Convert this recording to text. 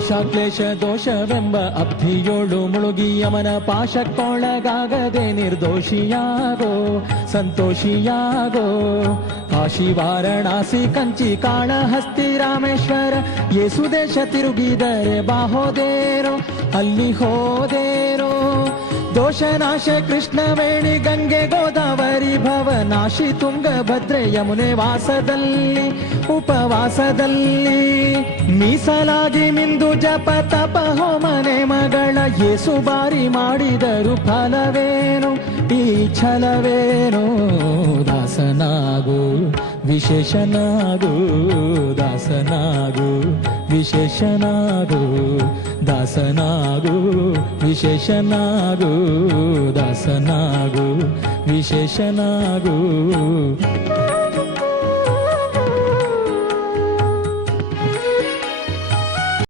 ಆಶಾಕ್ಲೇಶ ದೋಷವೆಂಬ ಅಬ್ಧಿಯೋಳು ಮುಳುಗಿ ಅವನ ಪಾಶಕ್ಕೊಳಗಾಗದೆ ನಿರ್ದೋಷಿಯಾಗೋ ಸಂತೋಷಿಯಾಗೋ. ಕಾಶಿ ವಾರಣಾಸಿ ಕಂಚಿ ಕಾಳಹಸ್ತಿ ರಾಮೇಶ್ವರ ಯೇಸು ದೇಶ ತಿರುಗಿದರೆ ಬಾಹೋದೇರೋ ಅಲ್ಲಿ ಹೋದೇರೋ. ದೋಷನಾಶ ಕೃಷ್ಣವೇಣಿ ಗಂಗೆ ಗೋದಾವರಿ ಭವನಾಶಿ ತುಂಗಭದ್ರೆ ಯಮುನೆ ವಾಸದಲ್ಲಿ ಉಪವಾಸದಲ್ಲಿ ಮೀಸಲಾಗಿ ಮಿಂದು ಜಪ ತಪ ಹೋಮನೆ ಮಗಳ ಯೇಸು ಬಾರಿ ಮಾಡಿದರು ಫಲವೇನು ಈ ಛಲವೇನು. ದಾಸನಾಗು ವಿಶೇಷನಾಗು ದಾಸನಾಗು ವಿಶೇಷನಾಗು ದಾಸನಾಗು ವಿಶೇಷನಾಗು ದಾಸನಾಗು ವಿಶೇಷನಾಗು.